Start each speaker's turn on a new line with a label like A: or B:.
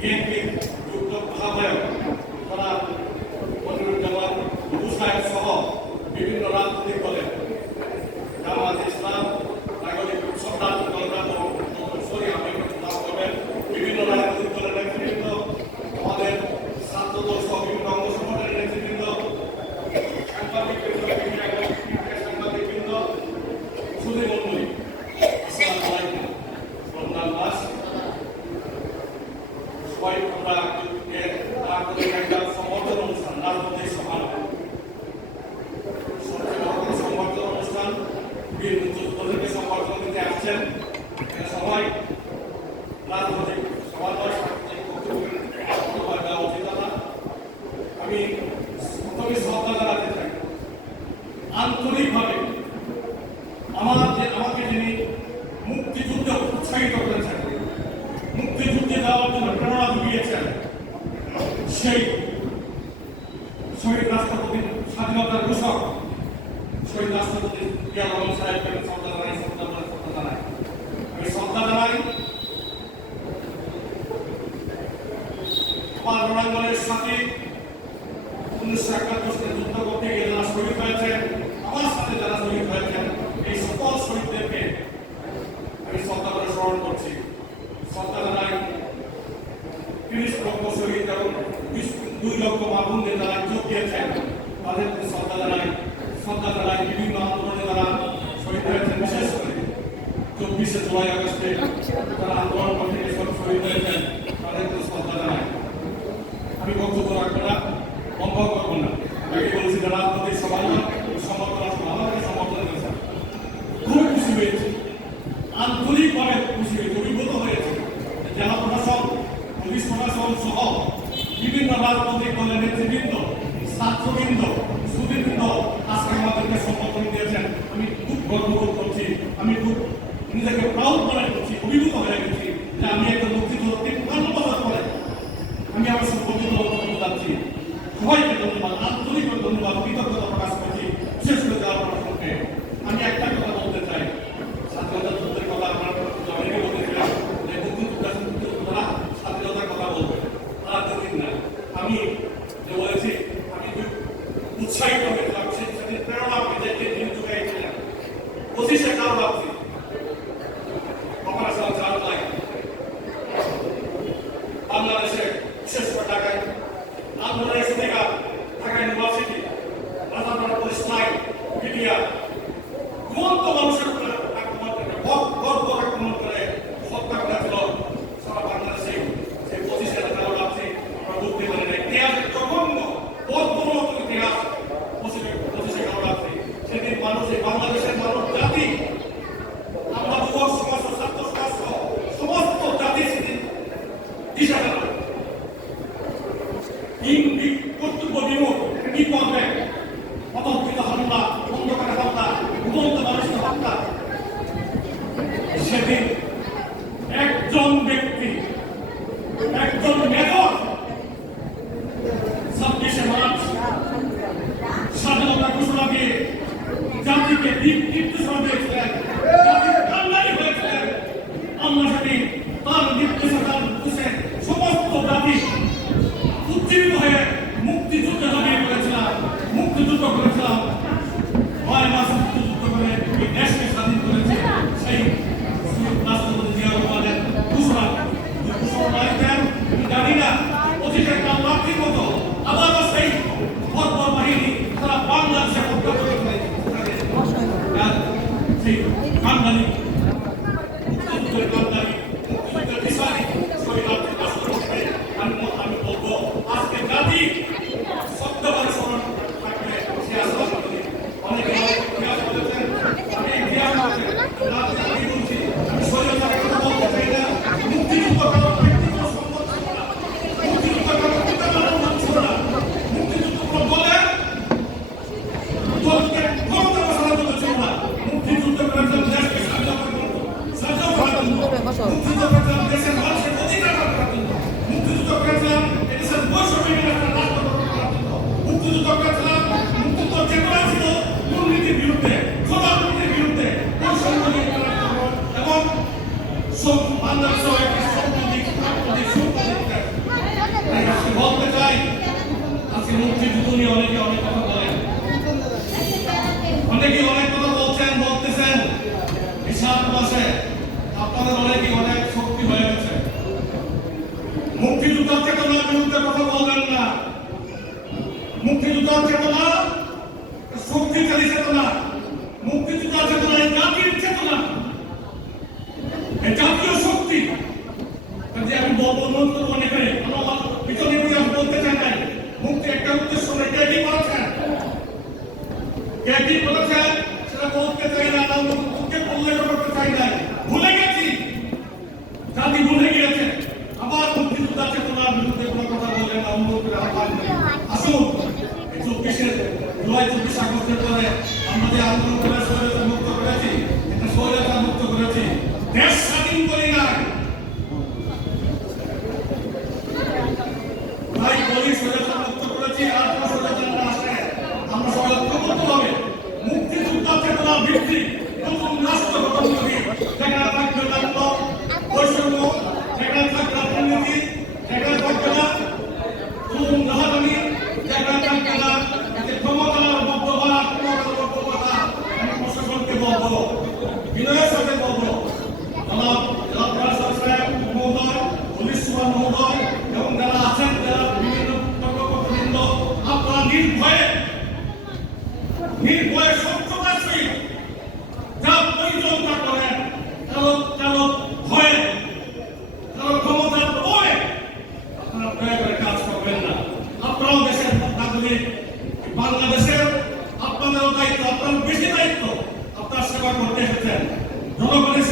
A: বিএনপির যুক্ত মহাবয়ক তারা মনিরুজ্জামান বিভিন্ন রাজনৈতিক দলের আমার রণাঙ্গনের সাথে উনিশশো একাত্তর সালে যুদ্ধ করতে গিয়ে যারা শহীদ হয়েছেন, আমার সাথে যারা শহীদ হয়েছেন, এই সকল শহীদদেরকে আমি শ্রদ্ধা করে স্মরণ করছি। শ্রদ্ধা জানাই তিরিশ লক্ষ শহীদ এবং দুই লক্ষ মাগুনদের যারা যোগ দিয়েছেন, তাদেরকে শ্রদ্ধা জানাই শ্রদ্ধা জানাই বিভিন্ন আন্দোলনে যারা শহীদ হয়েছেন, বিশেষ করে চব্বিশে জুলাই আগস্টে তারা আন্দোলন করতে শহীদ হয়েছেন, তাদেরকে শ্রদ্ধা জানাই আমি বক্তব্য রাখব না সম্ভব করব না। আমি বলছি যারা আপনাদের সবাই সমর্থন আসবে আমাকে সমর্থন করেছে। খুব খুশি হয়েছে। আন্তরিকভাবে খুশি হয়েছে অভিভূত হয়েছে। জেলা প্রশাসক, পুলিশ প্রশাসন সহ বিভিন্ন রাজনৈতিক দলের নেতৃবৃন্দ, ছাত্রবৃন্দ সুদীবৃন্দ আজকে আমাদেরকে সমর্থন দিয়েছেন। আমি খুব গর্ববোধ করছি, আমি খুব নিজেকে প্রাউড মনে করছি, অভিভূত হয়ে গেছি যে আমি একটা মুক্তিযোদ্ধা Minha mãe Dhaka university Rajapur style media. Thanksgiving. নিয়ে আপনাদের অনেকে অনেক শক্তি হয়ে গেছে। মুক্তিযুদ্ধের চেতনার বিরুদ্ধে কথা বলবেন না। মুক্তিযুদ্ধের চেতনা শক্তিশালী চেতনা ক্যান্টিন বলেছেন, সেটা কোর্টকে চাই না তার কোর্টকে উল্লেখ করতে চাই না ভুলে গেছি। জাতি ভুলে গিয়েছে। আবার মুক্তিযোদ্ধা চেতনার বিরুদ্ধে কোনো কথা বললেন না অনুরোধ করে আহ্বান আসুন চব্বিশের জুলাই চব্বিশ আগস্টের পরে আমাদের আন্দোলন নির্ভয়ে নির্ভয়ে সত্যতার করে কাজ করবেন না। আপনারাও দেশের নাগরিক, বাংলাদেশের আপনাদেরও দায়িত্ব, আপনার বেশি দায়িত্ব, আপনার সেবা করতে এসেছেন। জনগণের